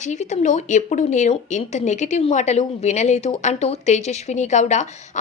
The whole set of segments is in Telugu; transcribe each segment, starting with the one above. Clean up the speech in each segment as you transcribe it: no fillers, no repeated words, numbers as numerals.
జీవితంలో ఎప్పుడు నేను ఇంత నెగెటివ్ మాటలు వినలేదు అంటూ తేజస్విని గౌడ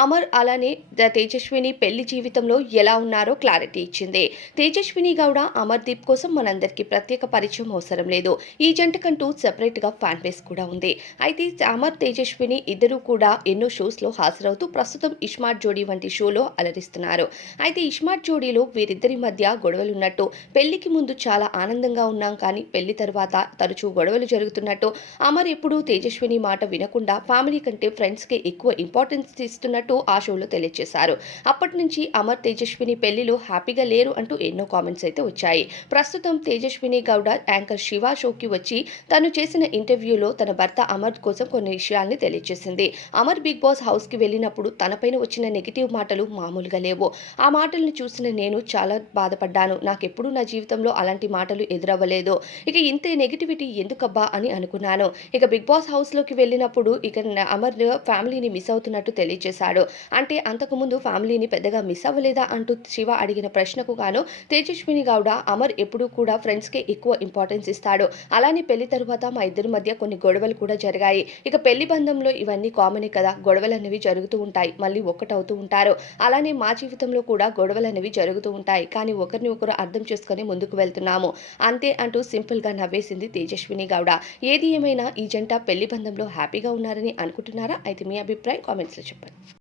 అమర్ అలానే తేజస్విని పెళ్లి జీవితంలో ఎలా ఉన్నారో క్లారిటీ ఇచ్చింది. తేజస్విని గౌడ అమర్దీప్ కోసం మనందరికీ ప్రత్యేక పరిచయం అవసరం లేదు. ఈ జంటకంటూ సెపరేట్ గా ఫ్యాన్ బేస్ కూడా ఉంది. అయితే అమర్ తేజస్విని ఇద్దరు కూడా ఎన్నో షోస్ లో హాజరవుతూ ప్రస్తుతం ఇస్మార్ట్ జోడీ వంటి షోలో అలరిస్తున్నారు. అయితే ఇస్మార్ట్ జోడీలో వీరిద్దరి మధ్య గొడవలున్నట్టు, పెళ్లికి ముందు చాలా ఆనందంగా ఉన్నాం కానీ పెళ్లి తర్వాత తరచూ గొడవలు జరుగుతున్నట్టు, అమర్ ఎప్పుడూ తేజస్విని మాట వినకుండా ఫ్యామిలీ కంటే ఫ్రెండ్స్ కి ఎక్కువ ఇంపార్టెన్స్ ఇస్తున్నట్టు ఆ షోలో తెలియజేశారు. అప్పటి నుంచి అమర్ తేజస్విని పెళ్లిలో హ్యాపీగా లేరు అంటూ ఎన్నో కామెంట్స్ అయితే వచ్చాయి. ప్రస్తుతం తేజస్విని గౌడ యాంకర్ శివ షోకి వచ్చి తను చేసిన ఇంటర్వ్యూలో తన భర్త అమర్ కోసం కొన్ని విషయాల్ని తెలియజేసింది. అమర్ బిగ్ బాస్ హౌస్ కి వెళ్ళినప్పుడు తనపైన వచ్చిన నెగిటివ్ మాటలు మామూలుగా లేవు. ఆ మాటలను చూసిన నేను చాలా బాధపడ్డాను. నాకెప్పుడు నా జీవితంలో అలాంటి మాటలు ఎదురవ్వలేదు. ఇక ఇంత నెగిటివిటీ ఎందుకబ్బా అని అనుకున్నాను. ఇక బిగ్ బాస్ హౌస్‌లోకి వెళ్ళినప్పుడు ఇక అమర్ ఫ్యామిలీని మిస్ అవుతున్నట్టు తెలియజేశాడు. అంటే అంతకుముందు ఫ్యామిలీని పెద్దగా మిస్ అవ్వలేదా అంటూ శివ అడిగిన ప్రశ్నకు గాను తేజస్విని గౌడ అమర్ ఎప్పుడూ కూడా ఫ్రెండ్స్‌కే ఎక్కువ ఇంపార్టెన్స్ ఇస్తాడు. అలానే పెళ్లి తరువాత మా ఇద్దరి మధ్య కొన్ని గొడవలు కూడా జరిగాయి. ఇక పెళ్లి బంధంలో ఇవన్నీ కామనే కదా! గొడవలనేవి జరుగుతూ ఉంటాయి. మళ్ళీ ఒక్కటవుతూ ఉంటారు. అలానే మా జీవితంలో కూడా గొడవలనేవి జరుగుతూ ఉంటాయి. కానీ ఒకరిని ఒకరు అర్థం చేసుకొని ముందుకు వెళ్తున్నాము. అంతే అంటూ సింపుల్‌గా నవ్వేసింది తేజస్విని గౌడ. ఏది ఏమైనా ఈ జంట పెళ్లి బంధంలో హ్యాపీగా ఉన్నారని అనుకుంటున్నారా? అయితే మీ అభిప్రాయం కామెంట్స్‌లో చెప్పండి.